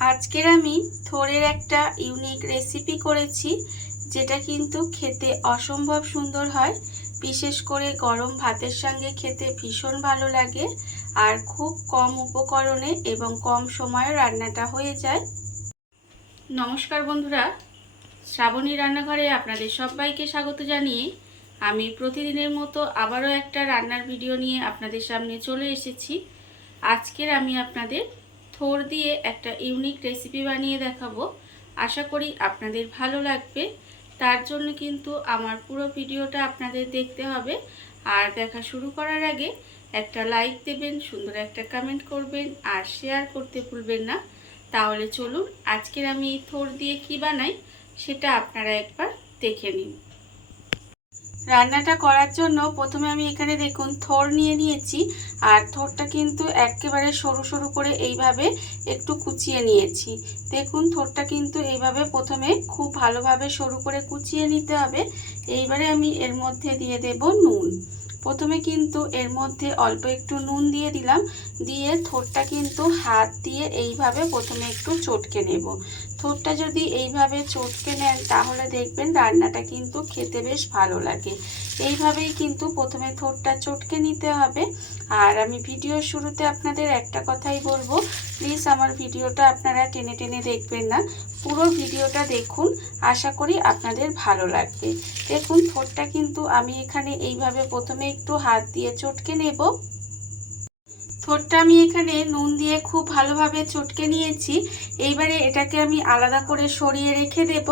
আজকের আমি থোরের একটা ইউনিক রেসিপি করেছি, যেটা কিন্তু খেতে অসম্ভব সুন্দর হয়। বিশেষ করে গরম ভাতের সঙ্গে খেতে ভীষণ ভালো লাগে, আর খুব কম উপকরণে এবং কম সময়ে রান্নাটা হয়ে যায়। নমস্কার বন্ধুরা, শ্রাবণী রান্নাঘরে আপনাদের সবাইকে স্বাগত জানিয়ে আমি প্রতিদিনের মতো আবারও একটা রান্নার ভিডিও নিয়ে আপনাদের সামনে চলে এসেছি। আজকের আমি আপনাদের থোর দিয়ে একটা ইউনিক রেসিপি বানিয়ে দেখাবো। আশা করি আপনাদের ভালো লাগবে। তার জন্য কিন্তু আমার পুরো ভিডিওটা আপনাদের দেখতে হবে। আর দেখা শুরু করার আগে একটা লাইক দেবেন, সুন্দর একটা কমেন্ট করবেন, আর শেয়ার করতে ভুলবেন না। তাহলে চলুন, আজকের আমি থোর দিয়ে কি বানাই, সেটা আপনারা একবার দেখে নিন। রান্নাটা করার জন্য প্রথমে আমি এখানে দেখুন থোর নিয়ে নিয়েছি, আর থোরটা কিন্তু একেবারে সরু সরু করে এইভাবে একটু কুচিয়ে নিয়েছি। দেখুন থোরটা কিন্তু এইভাবে প্রথমে খুব ভালোভাবে সরু করে কুচিয়ে নিতে হবে। এইবারে আমি এর মধ্যে দিয়ে দেব নুন। প্রথমে কিন্তু এর মধ্যে অল্প একটু নুন দিয়ে দিলাম, দিয়ে থোরটা কিন্তু হাত দিয়ে এইভাবে প্রথমে একটু চটকে নেব। থোরটা যদি এইভাবে চটকে নেন, তাহলে দেখবেন রান্নাটা কিন্তু খেতে বেশ ভালো লাগে। এইভাবেই কিন্তু প্রথমে থোরটা চটকে নিতে হবে। আর আমি ভিডিও শুরুতে আপনাদের একটা কথাই বলব প্লিজ আমার ভিডিওটা আপনারা টেনে টেনে দেখবেন না। পুরো ভিডিওটা দেখুন, আশা করি আপনাদের ভালো লাগবে। দেখুন থোরটা কিন্তু আমি এখানে এইভাবে প্রথমে একটু হাত দিয়ে চটকে নেব। থোরটা আমি এখানে নুন দিয়ে খুব ভালোভাবে চটকে নিয়েছি। এইবারে এটাকে আমি আলাদা করে সরিয়ে রেখে দেব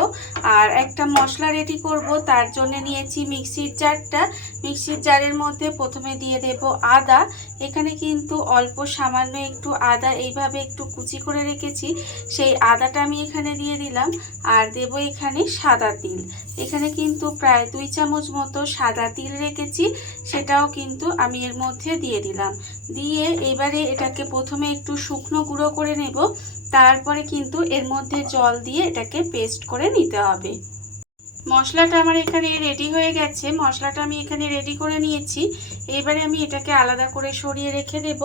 আর একটা মশলা রেডি করব। তার জন্য নিয়েছি মিক্সির জারটা মিক্সির জারের মধ্যে প্রথমে দিয়ে দেব আদা। এখানে কিন্তু অল্প সামান্য একটু আদা এইভাবে একটু কুচি করে রেখেছি। সেই আদাটা আমি এখানে দিয়ে দিলাম আর দেব এখানে সাদা তিল। এখানে কিন্তু প্রায় দুই চামচ মতো সাদা তিল রেখেছি, সেটাও কিন্তু আমি এর মধ্যে দিয়ে দিলাম। দিয়ে এবারে এটাকে প্রথমে একটু শুকনো গুঁড়ো করে নেব, তারপরে কিন্তু এর মধ্যে জল দিয়ে এটাকে পেস্ট করে নিতে হবে। মশলাটা আমার এখানে রেডি হয়ে গেছে। মশলাটা আমি এখানে রেডি করে নিয়েছি। এবারে আমি এটাকে আলাদা করে সরিয়ে রেখে দেব।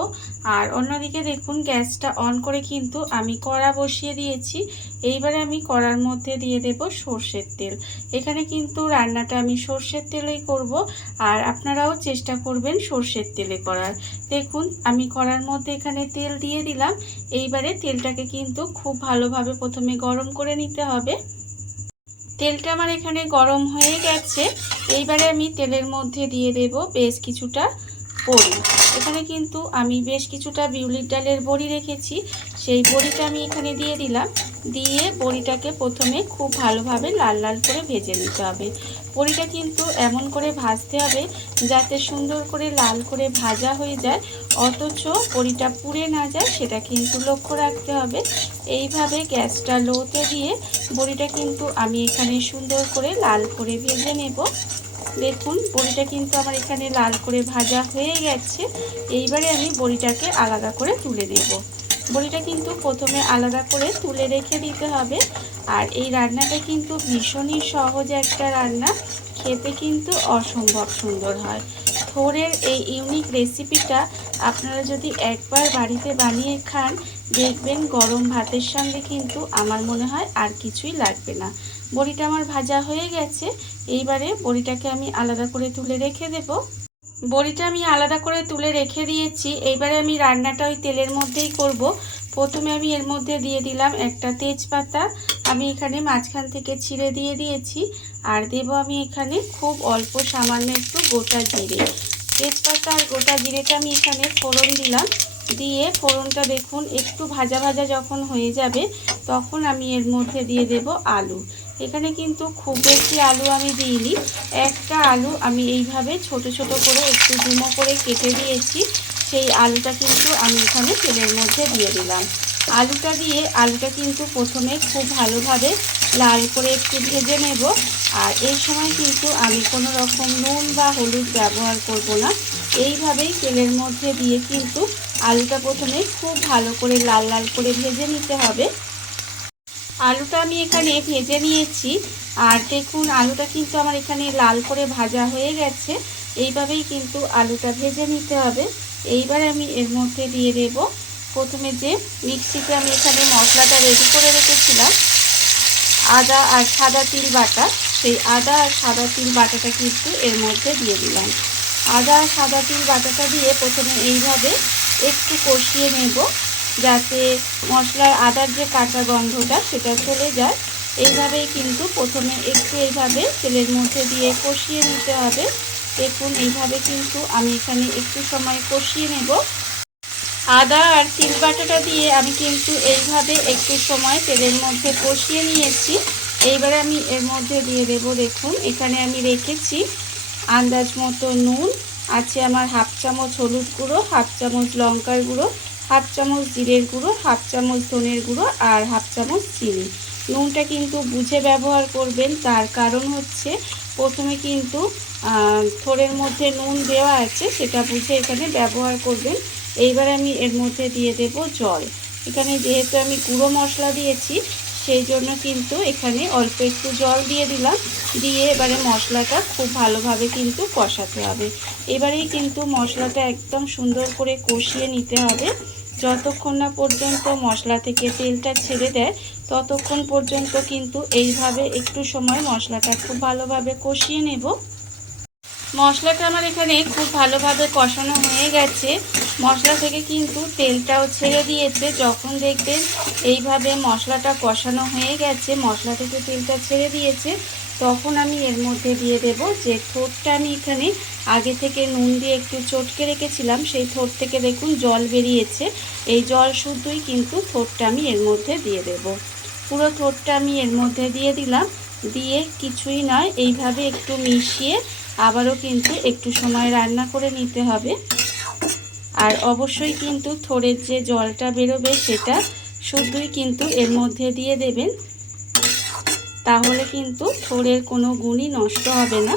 আর অন্যদিকে দেখুন, গ্যাসটা অন করে কিন্তু আমি কড়া বসিয়ে দিয়েছি। এইবারে আমি কড়ার মধ্যে দিয়ে দেব সর্ষের তেল। এখানে কিন্তু রান্নাটা আমি সর্ষের তেলেই করব। আর আপনারাও চেষ্টা করবেন সর্ষের তেলে করার। দেখুন, আমি কড়ার মধ্যে এখানে তেল দিয়ে দিলাম। এইবারে তেলটাকে কিন্তু খুব ভালোভাবে প্রথমে গরম করে নিতে হবে। তেলটা আমার এখানে গরম হয়ে গেছে। এইবারে আমি তেলের মধ্যে দিয়ে দেব বেশ কিছুটা বড়ি এখানে কিন্তু আমি বেশ কিছুটা বিউলির ডালের বড়ি রেখেছি। সেই বড়িটা আমি এখানে দিয়ে দিলাম। দিয়ে বড়িটাকে প্রথমে খুব ভালোভাবে লাল লাল করে ভেজে নিতে হবে। বড়িটা কিন্তু এমন করে ভাজতে হবে যাতে সুন্দর করে লাল করে ভাজা হয়ে যায়। অথচ বড়িটা পুড়ে না যায়, সেটা কিন্তু লক্ষ্য রাখতে হবে। এইভাবে গ্যাসটা লোতে দিয়ে বড়িটা কিন্তু আমি এখানে সুন্দর করে লাল করে ভেজে নেব। দেখুন, বড়িটা কিন্তু আমার এখানে লাল করে ভাজা হয়ে গেছে। এইবারে আমি বড়িটাকে আলাদা করে তুলে নেব বড়িটা কিন্তু প্রথমে আলাদা করে তুলে রেখে দিতে হবে। আর এই রান্নাটা কিন্তু ভীষণই সহজ একটা রান্না। খেতে কিন্তু অসম্ভব সুন্দর হয়। থোরের এই ইউনিক রেসিপিটা আপনারা যদি একবার বাড়িতে বানিয়ে খান দেখবেন গরম ভাতের সঙ্গে কিন্তু আমার মনে হয় আর কিছুই লাগবে না। বড়িটা আমার ভাজা হয়ে গেছে, এইবারে বড়িটাকে আমি আলাদা করে তুলে রেখে দেব। বড়িটা আমি আলাদা করে তুলে রেখে দিয়েছি, এইবারে আমি রান্নাটা ওই তেলের মধ্যেই করব। প্রথমে আমি এর মধ্যে দিয়ে দিলাম একটা তেজপাতা, আমি এখানে মাঝখান থেকে ছিঁড়ে দিয়ে দিয়েছি, আর দেব আমি এখানে খুব অল্প সামান্য একটু গোটা জিরে। তেজপাতা আর গোটা জিরেটা আমি এখানে ফোড়ন দিলাম। দিয়ে ফোড়নটা দেখুন, একটু ভাজা ভাজা যখন হয়ে যাবে, তখন আমি এর মধ্যে দিয়ে দেব আলু। এখানে কিন্তু খুব বেশি আলু আমি দিইনি। একটা আলু আমি এইভাবে ছোট ছোট করে একটু ডুমো করে কেটে দিয়েছি। সেই আলুটা কিন্তু আমি এখানে তেলের মধ্যে দিয়ে দিলাম। আলুটা দিয়ে, আলুটা কিন্তু প্রথমে খুব ভালোভাবে লাল করে একটু ভেজে নেব। আর এই সময় কিন্তু আমি কোনো রকম নুন বা হলুদ ব্যবহার করব না। এইভাবেই তেলের মধ্যে দিয়ে কিন্তু আলুটা প্রথমে খুব ভালো করে লাল লাল করে ভেজে নিতে হবে। আলুটা আমি এখানে ভেজে নিয়েছি। আর দেখুন, আলুটা কিন্তু আমার এখানে লাল করে ভাজা হয়ে গেছে। এইভাবেই কিন্তু আলুটা ভেজে নিতে হবে। এইবার আমি এর মধ্যে দিয়ে দেব। প্রথমে যে মিক্সিতে আমি এখানে মশলাটা রেডি করে রেখেছিলাম, আদা আর সাদা তিল বাটা, সেই আদা আর সাদা তিল বাটাটা কিন্তু এর মধ্যে দিয়ে দিলাম। আদা আর সাদা তিল বাটাটা দিয়ে প্রথমে এইভাবে একটু কষিয়ে নেব যাতে মশলার আদার যে কাঁচা গন্ধটা সেটা চলে যায়। এইভাবেই কিন্তু প্রথমে একটু এইভাবে তেলের মধ্যে দিয়ে কষিয়ে নিতে হবে। দেখুন, এইভাবে কিন্তু আমি এখানে একটু সময় কষিয়ে নেব। আদা আর তিল বাটাটা দিয়ে আমি কিন্তু এইভাবে একটু সময় তেলের মধ্যে কষিয়ে নিয়েছি। এইবারে আমি এর মধ্যে দিয়ে দেব, দেখুন, এখানে আমি রেখেছি আন্দাজ মতো নুন আছে আমার হাফ চামচ হলুদ গুঁড়ো, হাফ চামচ লঙ্কার গুঁড়ো, হাফ চামচ জিরের গুঁড়ো, হাফ চামচ ধনের গুঁড়ো আর হাফ চামচ চিনি। নুনটা কিন্তু বুঝে ব্যবহার করবেন, তার কারণ হচ্ছে প্রথমে কিন্তু থোড়ের মধ্যে নুন দেওয়া আছে, সেটা বুঝে এখানে ব্যবহার করবেন। এইবার আমি এর মধ্যে দিয়ে দেব জল। এখানে যেহেতু আমি গুঁড়ো মশলা দিয়েছি সেই জন্য কিন্তু এখানে অল্প একটু জল দিয়ে দিলাম। দিয়ে এবারে মশলাটা খুব ভালোভাবে কিন্তু কষাতে হবে। এবারেই কিন্তু মশলাটা একদম সুন্দর করে কষিয়ে নিতে হবে। যতক্ষণ না পর্যন্ত মশলা থেকে তেলটা ছেড়ে দেয়, ততক্ষণ পর্যন্ত কিন্তু এইভাবে একটু সময় মশলাটা খুব ভালোভাবে কষিয়ে নেব। মশলাটা আমার এখানে খুব ভালোভাবে কষানো হয়ে গেছে। মশলা থেকে কিন্তু তেলটাও ছেড়ে দিয়েছে। যখন দেখবেন এইভাবে মশলাটা কষানো হয়ে গেছে, মশলা থেকে তেলটা ছেড়ে দিয়েছে, তখন আমি এর মধ্যে দিয়ে দেব যে থোটটা আমি এখানে আগে থেকে নুন দিয়ে একটু চটকে রেখেছিলাম, সেই থোট থেকে দেখুন জল বেরিয়েছে। এই জল শুদ্ধই কিন্তু থোটটা আমি এর মধ্যে দিয়ে দেব। পুরো থোটটা আমি এর মধ্যে দিয়ে দিলাম। দিয়ে কিছুই নয়, এইভাবে একটু মিশিয়ে আবারও কিন্তু একটু সময় রান্না করে নিতে হবে। আর অবশ্যই কিন্তু থোড়ের যে জলটা বেরোবে সেটা শুধুই কিন্তু এর মধ্যে দিয়ে দেবেন। তাহলে কিন্তু থোড়ের কোনো গুণই নষ্ট হবে না।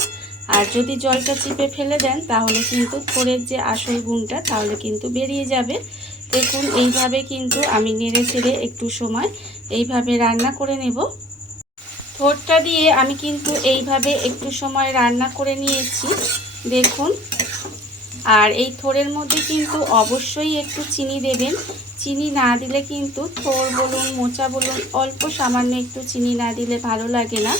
আর যদি জলটা চিপে ফেলে দেন, তাহলে কিন্তু থোড়ের যে আসল গুণটা, তাহলে কিন্তু বেরিয়ে যাবে। দেখুন, এইভাবে কিন্তু আমি নেড়ে চেড়ে একটু সময় এইভাবে রান্না করে নেব। থোড়টা দিয়ে আমি কিন্তু এইভাবে একটু সময় রান্না করে নিয়েছি। দেখুন আর এই থোরের মধ্যে কিন্তু অবশ্যই একটু চিনি দেবেন। চিনি না দিলে কিন্তু থোর বলুন, মোচা বলুন, অল্প সামান্য একটু চিনি না দিলে ভালো লাগে না।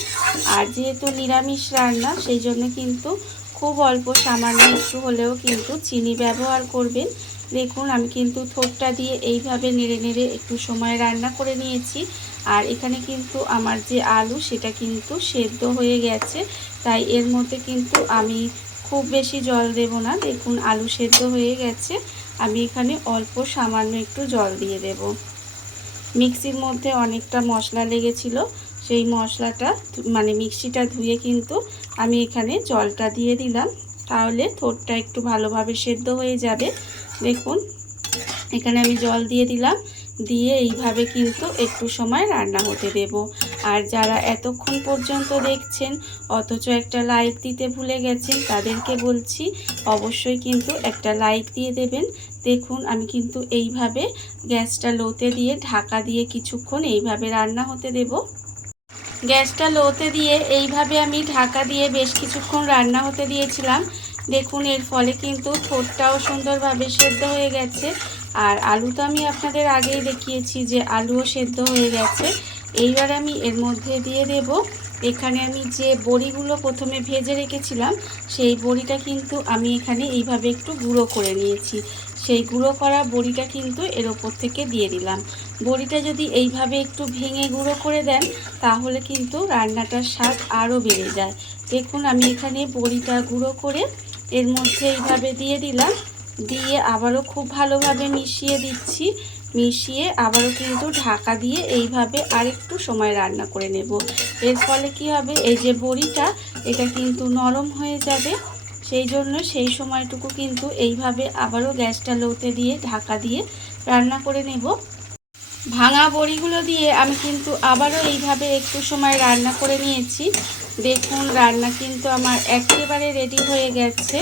আর যেহেতু নিরামিষ রান্না, সেই জন্য কিন্তু খুব অল্প সামান্য একটু হলেও কিন্তু চিনি ব্যবহার করবেন। দেখুন, আমি কিন্তু থোরটা দিয়ে এইভাবে নেড়ে নেড়ে একটু সময় রান্না করে নিয়েছি। আর এখানে কিন্তু আমার যে আলু, সেটা কিন্তু সেদ্ধ হয়ে গেছে। তাই এর মধ্যে কিন্তু আমি খুব বেশি জল দেব না। দেখুন, আলু সেদ্ধ হয়ে গেছে। আমি এখানে অল্প সামান্য একটু জল দিয়ে দেব। মিক্সির মধ্যে অনেকটা মশলা লেগেছিল। সেই মশলাটা মানে মিক্সিটা ধুয়ে কিন্তু আমি এখানে জলটা দিয়ে দিলাম। তাহলে থোরটা একটু ভালোভাবে সেদ্ধ হয়ে যাবে। দেখুন, এখানে আমি জল দিয়ে দিলাম। দিয়ে এইভাবে কিন্তু একটু সময় রান্না হতে দেব। আর যারা এতক্ষণ পর্যন্ত দেখছেন, অথচ একটা লাইক দিতে ভুলে গেছেন, তাদেরকে বলছি অবশ্যই কিন্তু একটা লাইক দিয়ে দেবেন। দেখুন, আমি কিন্তু এইভাবে গ্যাসটা লোতে দিয়ে, ঢাকা দিয়ে কিছুক্ষণ এইভাবে রান্না হতে দেব। গ্যাসটা লোতে দিয়ে এইভাবে আমি ঢাকা দিয়ে বেশ কিছুক্ষণ রান্না হতে দিয়েছিলাম। দেখুন, এর ফলে কিন্তু ঠোঁটটাও সুন্দরভাবে সেদ্ধ হয়ে গেছে। আর আলু তো আমি আপনাদের আগেই দেখিয়েছি যে আলুও সেদ্ধ হয়ে গেছে। এইবার আমি এর মধ্যে দিয়ে দেব। এখানে আমি যে বড়িগুলো প্রথমে ভেজে রেখেছিলাম, সেই বড়িটা কিন্তু আমি এখানে এইভাবে একটু গুঁড়ো করে নিয়েছি। সেই গুঁড়ো করা বড়িটা কিন্তু এর ওপর থেকে দিয়ে দিলাম। বড়িটা যদি এইভাবে একটু ভেঙে গুঁড়ো করে দেন, তাহলে কিন্তু রান্নাটার স্বাদ আরও বেড়ে যায়। দেখুন, আমি এখানে বড়িটা গুঁড়ো করে এর মধ্যে এইভাবে দিয়ে দিলাম। দিয়ে আবারও খুব ভালোভাবে মিশিয়ে দিচ্ছি। মিশিয়ে আবারও কিন্তু ঢাকা দিয়ে এইভাবে আরেকটু সময় রান্না করে নেব। এর ফলে কি হবে? এই যে বড়িটা, এটা কিন্তু নরম হয়ে যাবে। সেই জন্য সেই সময়টুকু কিন্তু এইভাবে আবারও গ্যাসটা লোতে দিয়ে ঢাকা দিয়ে রান্না করে নেব। ভাঙা বড়িগুলো দিয়ে আমি কিন্তু আবারও এইভাবে একটু সময় রান্না করে নিয়েছি। দেখুন, রান্না কিন্তু আমার একেবারে রেডি হয়ে গেছে।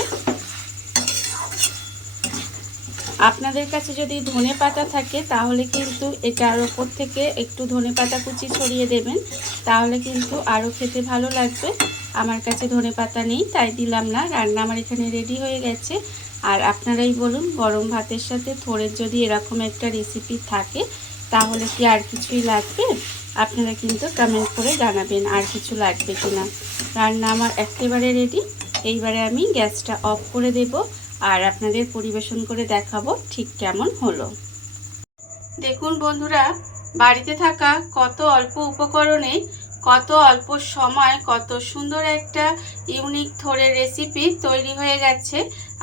আপনাদের কাছে যদি ধনে পাতা থাকে, তাহলে কিন্তু এটার ওপর থেকে একটু ধনে পাতা কুচি ছড়িয়ে দেবেন। তাহলে কিন্তু আরও খেতে ভালো লাগবে। আমার কাছে ধনে পাতা নেই, তাই দিলাম না। রান্না আমার এখানে রেডি হয়ে গেছে। আর আপনারাই বলুন, গরম ভাতের সাথে থোড়ের যদি এরকম একটা রেসিপি থাকে, তাহলে কি আর কিছুই লাগবে? আপনারা কিন্তু কমেন্ট করে জানাবেন আর কিছু লাগবে কিনা। রান্না আমার একেবারে রেডি এইবারে আমি গ্যাসটা অফ করে দেব। আর আপনাদের পরিবেশন করে দেখাবো ঠিক কেমন হলো। দেখুন বন্ধুরা, বাড়িতে থাকা কত অল্প উপকরণে, কত অল্প সময়, কত সুন্দর একটা ইউনিক থোড়ের রেসিপি তৈরি হয়ে গেছে,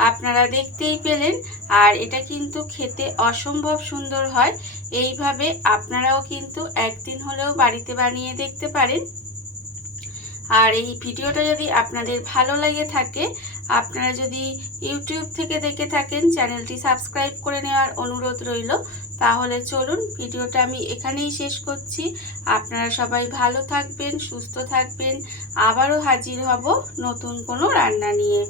আপনারা দেখতেই পেলেন। আর এটা কিন্তু খেতে অসম্ভব সুন্দর হয়, এইভাবে আপনারাও কিন্তু একদিন হলেও বাড়িতে বানিয়ে দেখতে পারেন। আর এই ভিডিওটা যদি আপনাদের ভালো লাগে থাকে আপনারা যদি ইউটিউব থেকে দেখে থাকেন, চ্যানেলটি সাবস্ক্রাইব করে নেওয়ার অনুরোধ রইল। তাহলে চলুন, ভিডিওটা আমি এখানেই শেষ করছি। আপনারা সবাই ভালো থাকবেন, সুস্থ থাকবেন। আবারও হাজির হব নতুন কোনো রান্না নিয়ে।